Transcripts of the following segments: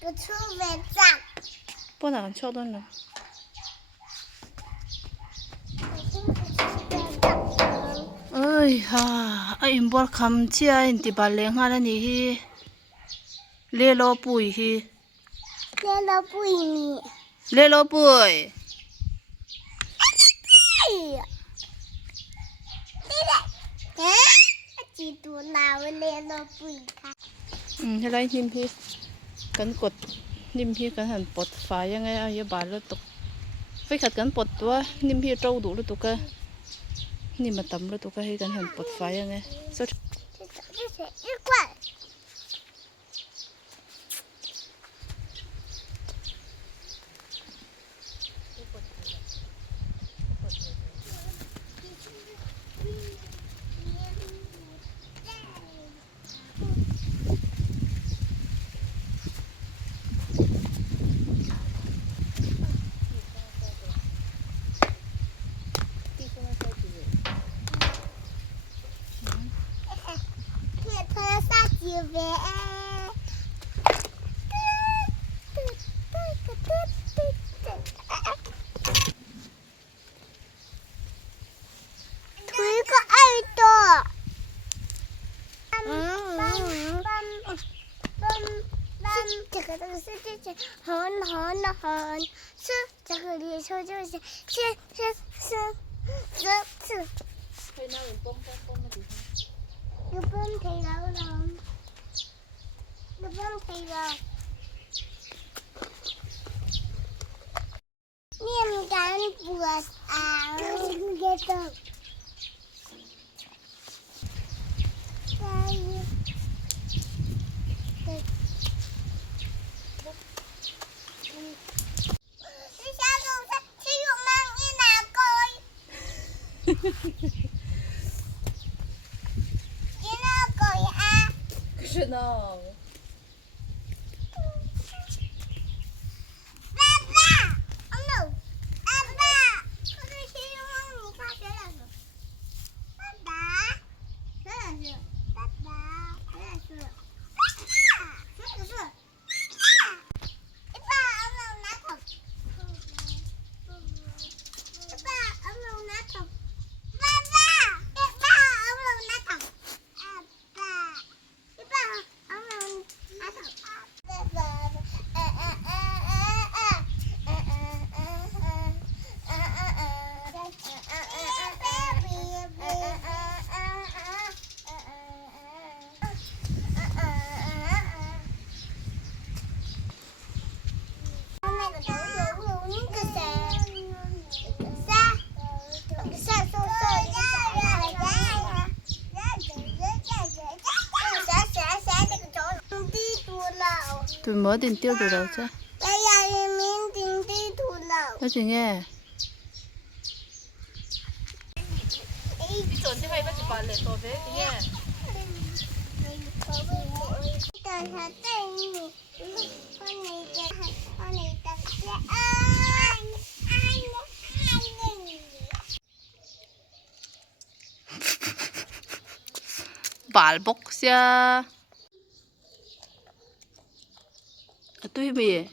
个出门站。不能敲断了。哎呀，哎，我看起来你把脸看了你，脸老背去，练了不一米。脸老背。哎呀，几度啦？我练了不一看。ให้ไรนิ่มพี่กันกดนิ่มพี่กันหันปลดฝายังไงเอาอย่าบาดแล้วตกไฟขัดกันปลดตัวนิ่มพี่เจ้าดูแล้วตัวก็นี่มาตำแล้วตัวก็ให้กันหันปลดฝายังไงสุด这是日冠。这个是很是这个猎手就是是。日本皮佬咯，日本皮佬。面干不啊，这个。是呢。爸爸 ，Oh no， 爸爸，可是谁用你看谁老师？爸爸，谁老师？爸爸，谁老师？爸爸，谁老师？爸爸，我们拿桶。爸爸，我们拿桶。爸爸，我们拿桶。tụi mới tiền tiêu từ đầu chứ nói chuyện nghe chuẩn thì hay bắt chụp lại tổ về thì nghe bal bốc xe tôi bị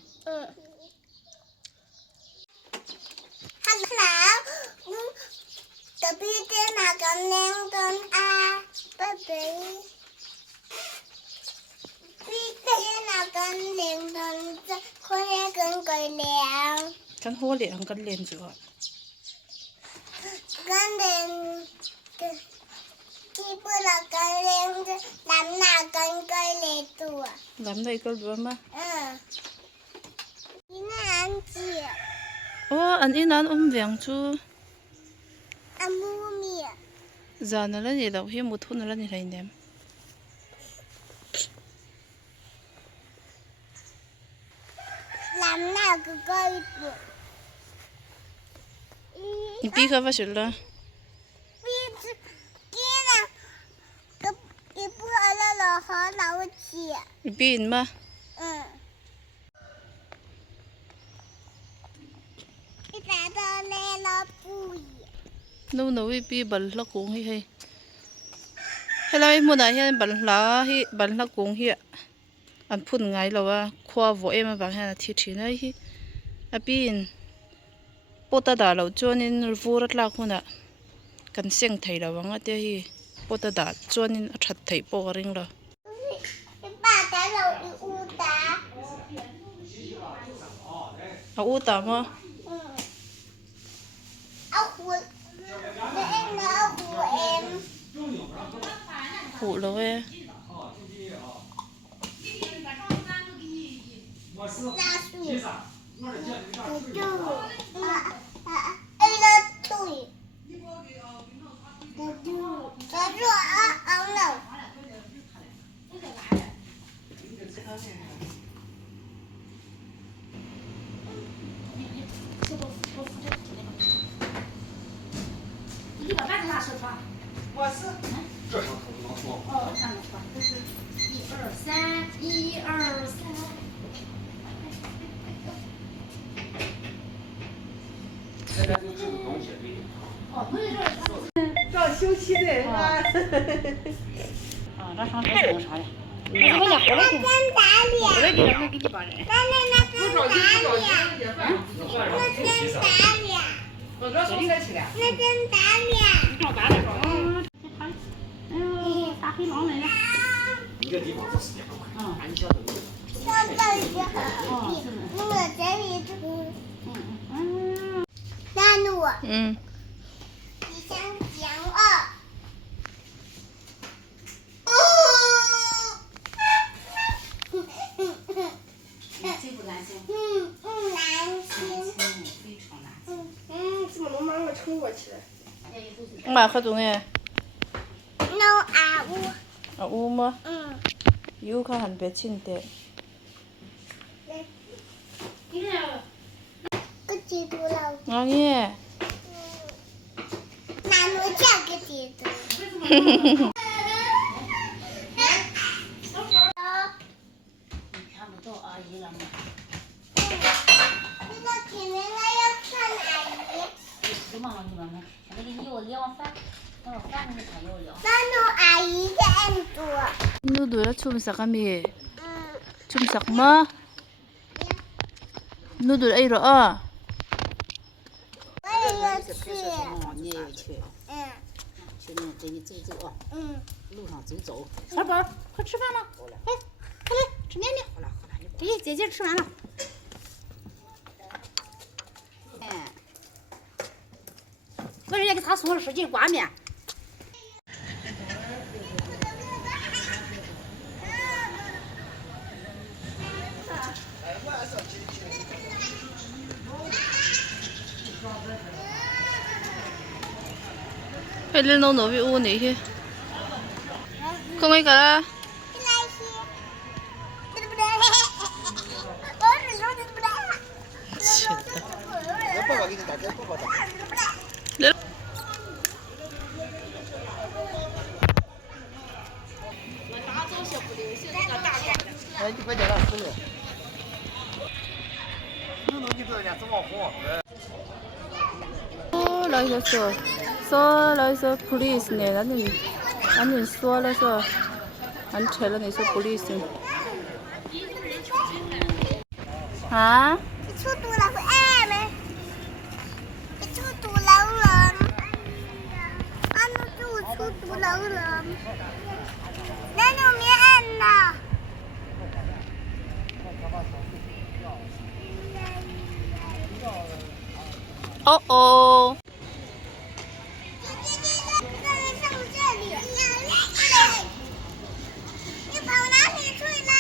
tapi dia makan nonton baby. Dia makan nonton korea con coi lẹo. Con hô lẹo con lên rồi. Con lên khi bữa là con lên làm nào con coi lẹo tua. Làm đây con vừa mà. Đi ăn gì? Anh in ăn vàng chú. Giờ nó là gì đâu, hiếm một thôn nó là gì này nè. Làm nào cứ coi được. Đi khá phải sửa. Kia là cái bữa là họ nấu chè. Pin mà. Cái đó là nó bùi. Nấu nấu bị bẩn là cũng hay hay là mua đại hiện bẩn là cuồng hi an phun ngai lawa khwa vo em awang hian a thi thina hi a pin pota da lo chuanin vura tlak huna kan seng thei lawanga te hi pota da chuanin a that thei pawh a ring lo ba ta lo i u ta a u ta ma a hu em na a hu em hu lo we la su du la tui du a no你把杆子拿手抓。我是这上头能说。哦，这样的抓，这是1、2、3，1、2、3。现在就这个东西对。哦，没有这。照休息的啊。啊，这上这弄啥呀？那真打脸，我给他们给你把人。那真打脸，那真打脸，我这送才去了。那真打脸。你看干了说。哎呦，大黑狼来了。一个地方做时间很快，嗯，你晓得吗？说到一个很地，那么这里就那路，嗯你想讲啊？心不甘心？难听，非常难听。怎么能把我撑过去了？ ma kha tu nge no à u, a u ma yu kha han pe chin te cái gì tôi lâu, nga nge làm nó chắc cái gì tôi. 你看不到阿姨了吗？那个前面还要看阿姨，你忙了，你忙了。那个你要凉饭，那个饭你看要凉。那弄阿姨的ăn多。 nu du la chum sak ami chum sak ma nu du ai ro a 我也要去，你也要去，去那带你走走啊，路上走走。小宝，快吃饭了，快，快来吃面面。好了好了，你给姐姐吃完了。哎，我人家给他送了10斤挂面。 ai le no no vi u ni hi không ai cả 来去，对不对？我是说对不对？我爸爸给你打电话，爸爸打。 le 哎，你快点了，师傅。弄弄你这点怎么红？ 来个说说来说 police 呢나는 수월해서 안 찰라네 서 police 아 出堵了会爱没？出堵了人，俺们就出堵了人，那就没按了。 어어 上这里，你跑哪里去了？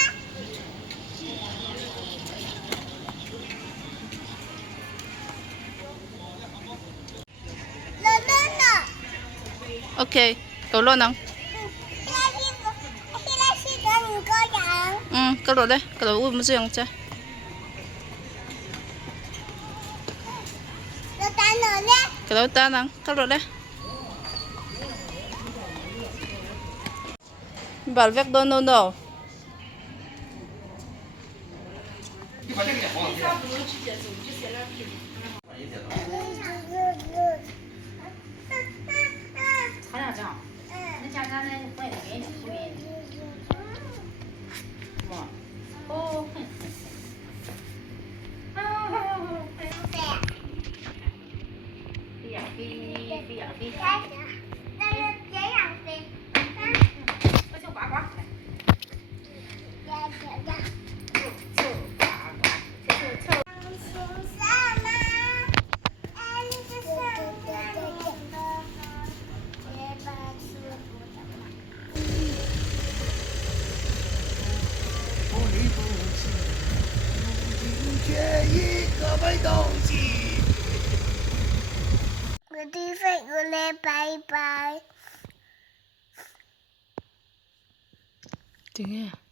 오케이 걸로 낭 걸로 돼 걸로 우 무슨 영자 걸로 따낭 걸로 돼 발백 도노노 你把这个也放进去。 他俩这样，那家咱那外头给你出给你，是吧？飞呀飞，飞呀飞。那是这样飞。小小呱呱。呀呀呀！臭呱呱，臭。青山吗？哎，你是上山的，别把吃不的嘛。不离不弃，如今却已各奔东西。我的飞过来，拜拜。点啊？